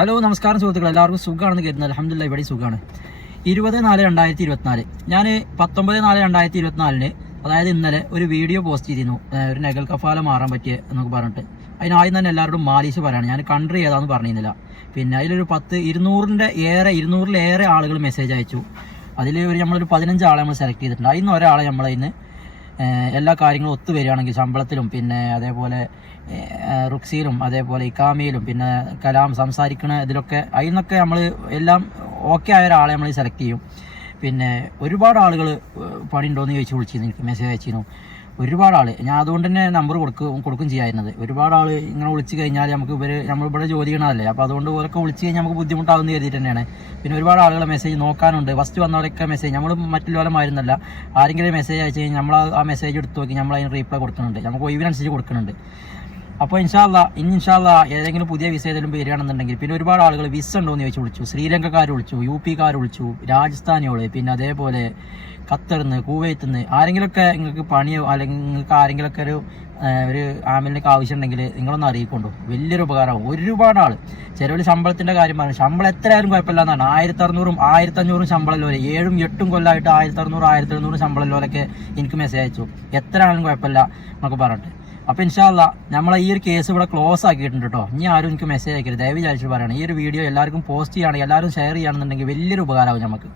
Hello നമസ്കാരം സുഹൃത്തുക്കൾ എല്ലാവർക്കും സുഖമാണെന്ന് കരുതുന്നത് അലഹമില്ല ഇവിടെ സുഖമാണ്. ഇരുപത് നാല് രണ്ടായിരത്തി ഇരുപത്തിനാല്. ഞാൻ പത്തൊമ്പത് നാല് രണ്ടായിരത്തി ഇരുപത്തിനാലിന് അതായത് ഇന്നലെ ഒരു വീഡിയോ പോസ്റ്റ് ചെയ്തിരുന്നു. ഒരു നെഗൽ കഫാല മാറാൻ പറ്റിയ എന്നൊക്കെ പറഞ്ഞിട്ട്. അതിനായി തന്നെ എല്ലാവരോടും മാലീസ് പറയാണ്. ഞാൻ കൺട്രി ഏതാന്ന് പറഞ്ഞിരുന്നില്ല. പിന്നെ അതിലൊരു പത്ത് ഇരുന്നൂറിന്റെ ഏറെ ഇരുന്നൂറിലേറെ ആളുകൾ മെസ്സേജ് അയച്ചു. അതിൽ ഒരു നമ്മളൊരു പതിനഞ്ച് ആളെ നമ്മൾ സെലക്ട് ചെയ്തിട്ടുണ്ട്. അതിൽ നിന്ന് ഒരാളെ നമ്മളതിന് എല്ലാ കാര്യങ്ങളും ഒത്തു വരികയാണെങ്കിൽ ശമ്പളത്തിലും പിന്നെ അതേപോലെ റുക്സിയിലും അതേപോലെ ഇക്കാമിയിലും പിന്നെ കലാം സംസാരിക്കണ ഇതിലൊക്കെ അതിൽ നിന്നൊക്കെ നമ്മൾ എല്ലാം ഓക്കെ ആയ ഒരാളെ നമ്മൾ സെലക്ട് ചെയ്യും. പിന്നെ ഒരുപാട് ആളുകൾ പണിയുണ്ടോയെന്ന് ചോദിച്ച് വിളിച്ചിരുന്നു എനിക്ക് മെസ്സേജ് അയച്ചിരുന്നു. ഒരുപാട് ആൾ ഞാൻ അതുകൊണ്ട് തന്നെ നമ്പർ കൊടുക്കും കൊടുക്കും ചെയ്യാറുണ്ട് ഒരുപാട് ആൾ ഇങ്ങനെ വിളിച്ചു കഴിഞ്ഞാൽ നമുക്ക് ഇവർ നമ്മളിവിടെ ജോലി ചെയ്യണമല്ലേ അപ്പോൾ അതുകൊണ്ട് ഇവരൊക്കെ വിളിച്ചു കഴിഞ്ഞാൽ നമുക്ക് ബുദ്ധിമുട്ടാവുന്ന കരുതിയിട്ട് തന്നെയാണ് പിന്നെ ഒരുപാട് ആളുകളെ മെസ്സേജ് നോക്കാനുണ്ട്. ഫസ്റ്റ് വന്നവരൊക്കെ മെസ്സേജ് നമ്മൾ മറ്റുള്ളവരെ മാറുന്നല്ല ആരെങ്കിലും മെസ്സേജ് അയച്ചു കഴിഞ്ഞാൽ നമ്മൾ ആ മെസ്സേജ് എടുത്ത് നോക്കി നമ്മൾ അതിന് റീപ്ലൈ കൊടുക്കുന്നുണ്ട്. നമുക്ക് ഒഴിവിനനുസരിച്ച് കൊടുക്കുന്നുണ്ട്. അപ്പോൾ ഇൻഷാല്ല ഇനി ഇൻഷാല്ല ഏതെങ്കിലും പുതിയ വിസ ഏതെങ്കിലും വരികയാണെന്നുണ്ടെങ്കിൽ പിന്നെ ഒരുപാട് ആളുകൾ വിസ ഉണ്ടോ എന്ന് ചോദിച്ചു വിളിച്ചു. ശ്രീലങ്കക്കാർ വിളിച്ചു യു പിക്കാർ വിളിച്ചു രാജസ്ഥാനിയോട് പിന്നെ അതേപോലെ ഖത്തറിന്ന് കുവൈത്തിൽ നിന്ന് ആരെങ്കിലുമൊക്കെ നിങ്ങൾക്ക് പണിയോ അല്ലെങ്കിൽ നിങ്ങൾക്ക് ആരെങ്കിലുമൊക്കെ ഒരു ഒരു ആമിലിനൊക്കെ ആവശ്യമുണ്ടെങ്കിൽ നിങ്ങളൊന്ന് അറിയിക്കൊണ്ടു. വലിയൊരു ഉപകാരമാവും. ഒരുപാട് ആൾ ചെറിയ ശമ്പളത്തിന്റെ കാര്യം പറഞ്ഞു ശമ്പളം എത്രയായാലും കുഴപ്പമില്ല എന്നാണ് ആയിരത്തി അറുന്നൂറും ആയിരത്തി അഞ്ഞൂറും ശമ്പളം ലോലെ ഏഴും എട്ടും കൊല്ലമായിട്ട് ആയിരത്തി അറുന്നൂറ് ആയിരത്തി എഴുന്നൂറും ശമ്പളം ലോലൊക്കെ എനിക്ക് മെസ്സേജ് അയച്ചു. എത്ര ആണെങ്കിലും കുഴപ്പമില്ല എന്നൊക്കെ പറഞ്ഞിട്ട്. അപ്പോൾ ഇൻഷാല്ല നമ്മളെ ഈ ഒരു കേസ് ഇവിടെ ക്ലോസ് ആക്കിയിട്ടുണ്ട് കേട്ടോ ഇനി ആരും എനിക്ക് മെസ്സേജ് അയക്കരുത്. ദയവ് വിചാരിച്ചിട്ട് പറയണം. ഈ ഒരു വീഡിയോ എല്ലാവർക്കും പോസ്റ്റ് ചെയ്യുകയാണെങ്കിൽ എല്ലാവരും ഷെയർ ചെയ്യുകയാണെന്നുണ്ടെങ്കിൽ വലിയൊരു ഉപകാരമാകും നമുക്ക്